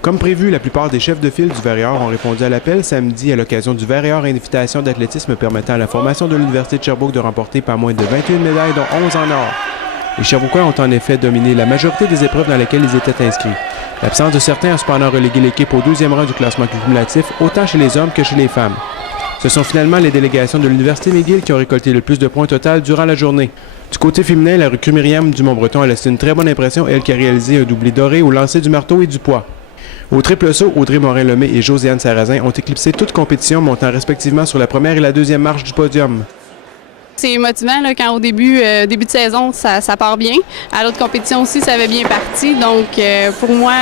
Comme prévu, la plupart des chefs de file du Vert-et-Or ont répondu à l'appel samedi à l'occasion du Vert-et-Or Invitation d'athlétisme permettant à la formation de l'Université de Sherbrooke de remporter pas moins de 21 médailles, dont 11 en or. Les Sherbrookeois ont en effet dominé la majorité des épreuves dans lesquelles ils étaient inscrits. L'absence de certains a cependant relégué l'équipe au 12e rang du classement cumulatif, autant chez les hommes que chez les femmes. Ce sont finalement les délégations de l'Université McGill qui ont récolté le plus de points total durant la journée. Du côté féminin, la recrue Myriam Dumont-Breton a laissé une très bonne impression, elle qui a réalisé un doublé doré au lancer du marteau et du poids. Au triple saut, Audrey Morin-Lemay et Josiane Sarrazin ont éclipsé toute compétition, montant respectivement sur la première et la deuxième marche du podium. C'est motivant là, quand au début de saison, ça part bien. À l'autre compétition aussi, ça avait bien parti. Donc, pour moi,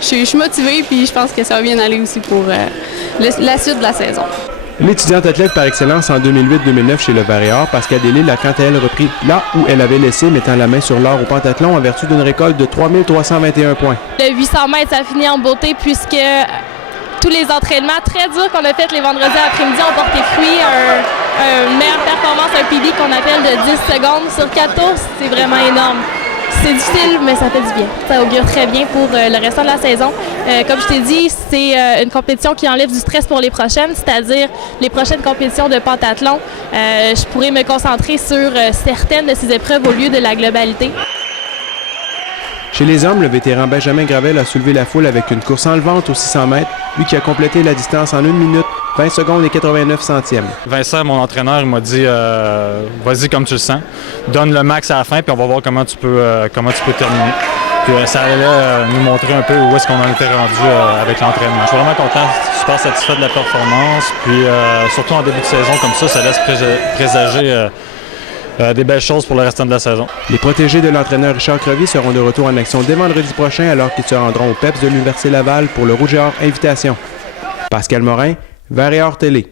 je suis motivée et je pense que ça va bien aller aussi pour la suite de la saison. L'étudiante athlète par excellence en 2008-2009 chez le Vert-et-Or, Pascal Delisle, a quant à elle repris là où elle avait laissé, mettant la main sur l'or au pentathlon en vertu d'une récolte de 3321 points. Le 800 mètres, ça a fini en beauté puisque tous les entraînements très durs qu'on a fait les vendredis après-midi ont porté fruit. Une meilleure performance, un PB qu'on appelle de 10 secondes sur 4 tours, c'est vraiment énorme. C'est difficile, mais ça fait du bien. Ça augure très bien pour le restant de la saison. Comme je t'ai dit, c'est une compétition qui enlève du stress pour les prochaines, c'est-à-dire les prochaines compétitions de pentathlon. Je pourrais me concentrer sur certaines de ces épreuves au lieu de la globalité. Chez les hommes, le vétéran Benjamin Gravel a soulevé la foule avec une course enlevante aux 600 mètres, lui qui a complété la distance en 1 minute, 20 secondes et 89 centièmes. Vincent, mon entraîneur, il m'a dit vas-y comme tu le sens, donne le max à la fin puis on va voir comment tu peux terminer. Puis ça allait nous montrer un peu où est-ce qu'on en était rendu avec l'entraînement. Je suis vraiment content, super satisfait de la performance, puis surtout en début de saison comme ça laisse présager des belles choses pour le restant de la saison. Les protégés de l'entraîneur Richard Crevy seront de retour en action dès vendredi prochain alors qu'ils se rendront au PEPS de l'Université Laval pour le Rouge et Or Invitation. Pascal Morin, Vert-et-Or Télé.